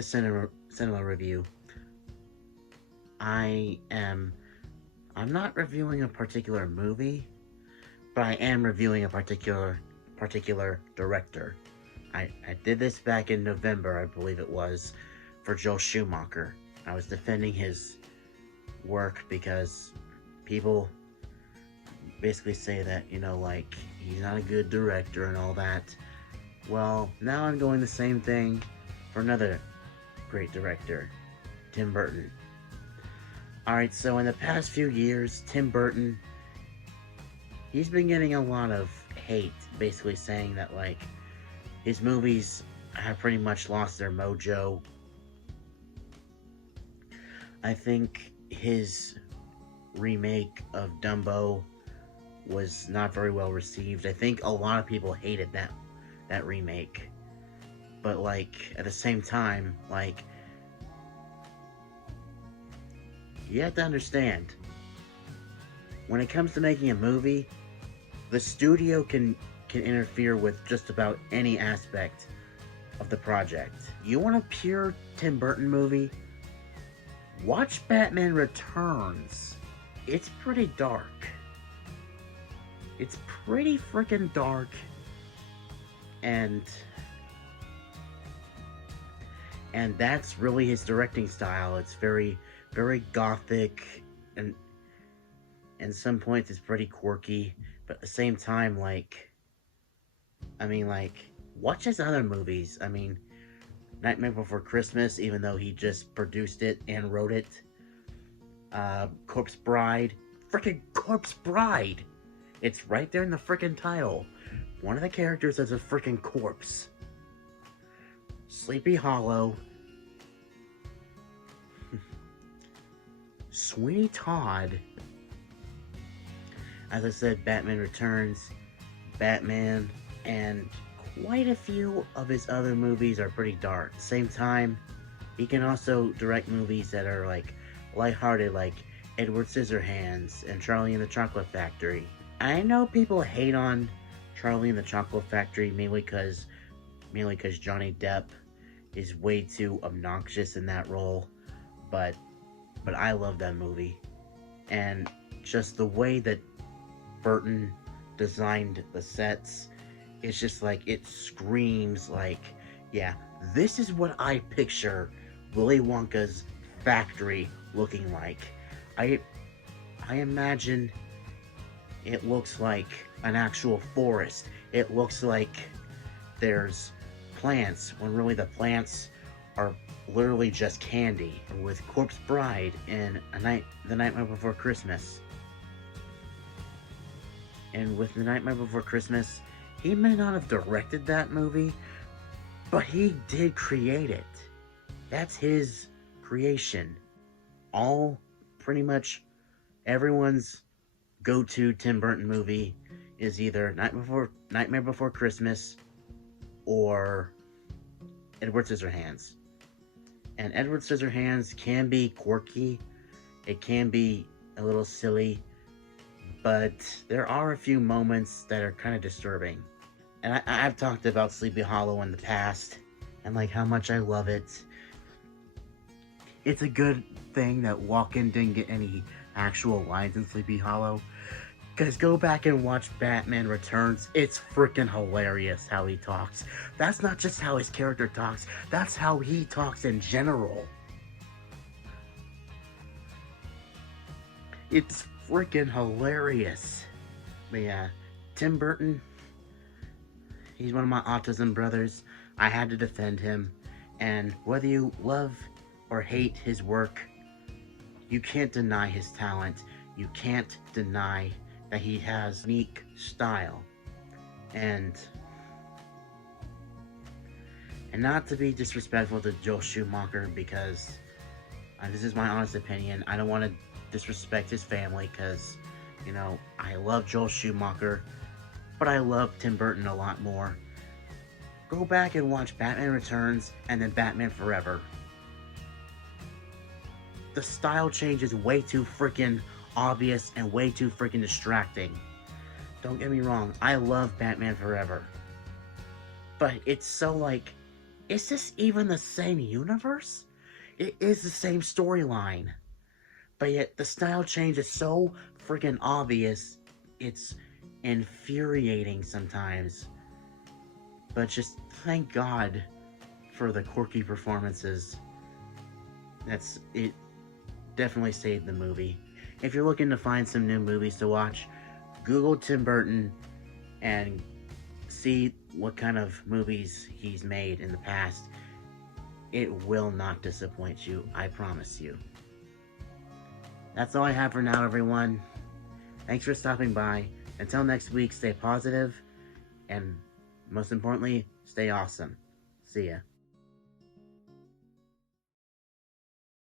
this cinema review, I'm not reviewing a particular movie, but I am reviewing a particular director. I did this back in November, I believe it was, for Joel Schumacher. I was defending his work because people basically say that, like, he's not a good director and all that. Well, now I'm going the same thing for another great director, Tim Burton. Alright, so in the past few years, Tim Burton, he's been getting a lot of hate, basically saying that, like, his movies have pretty much lost their mojo. I think his remake of Dumbo was not very well received. I think a lot of people hated that remake. But, like, at the same time, like, you have to understand, when it comes to making a movie, the studio can interfere with just about any aspect of the project. You want a pure Tim Burton movie? Watch Batman Returns. It's pretty dark. It's pretty freaking dark. And that's really his directing style. It's very, very gothic, and in some points it's pretty quirky, but at the same time, like, watch his other movies. Nightmare Before Christmas, even though he just produced it and wrote it. Corpse Bride. Frickin' Corpse Bride! It's right there in the frickin' title. One of the characters is a frickin' corpse. Sleepy Hollow. Sweeney Todd. As I said, Batman Returns, Batman, and quite a few of his other movies are pretty dark. At the same time, he can also direct movies that are, like, lighthearted, like Edward Scissorhands and Charlie and the Chocolate Factory. I know people hate on Charlie and the Chocolate Factory mainly because Johnny Depp is way too obnoxious in that role, but I love that movie. And just the way that Burton designed the sets, it's just like, it screams like, yeah, this is what I picture Willy Wonka's factory looking like. I imagine it looks like an actual forest. It looks like there's plants, when really the plants are literally just candy. With Corpse Bride and The Nightmare Before Christmas. And with The Nightmare Before Christmas, he may not have directed that movie, but he did create it. That's his creation. Pretty much everyone's go-to Tim Burton movie is either Nightmare Before Christmas or Edward Scissorhands. And Edward Scissorhands can be quirky, it can be a little silly, but there are a few moments that are kind of disturbing. And I've talked about Sleepy Hollow in the past, and like how much I love it. It's a good thing that Walken didn't get any actual lines in Sleepy Hollow, because go back and watch Batman Returns. It's freaking hilarious how he talks. That's not just how his character talks, that's how he talks in general. It's freaking hilarious. But yeah, Tim Burton, he's one of my autism brothers. I had to defend him. And whether you love or hate his work, you can't deny his talent. You can't deny that he has unique style. And not to be disrespectful to Joel Schumacher, because this is my honest opinion. I don't want to disrespect his family, because, I love Joel Schumacher, but I love Tim Burton a lot more. Go back and watch Batman Returns and then Batman Forever. The style change is way too freaking obvious and way too freaking distracting. Don't get me wrong, I love Batman Forever. But it's so, like, is this even the same universe? It is the same storyline, but yet the style change is so freaking obvious. It's infuriating sometimes. But just thank God for the quirky performances. It definitely saved the movie. If you're looking to find some new movies to watch, Google Tim Burton and see what kind of movies he's made in the past. It will not disappoint you, I promise you. That's all I have for now, everyone. Thanks for stopping by. Until next week, stay positive, and most importantly, stay awesome. See ya.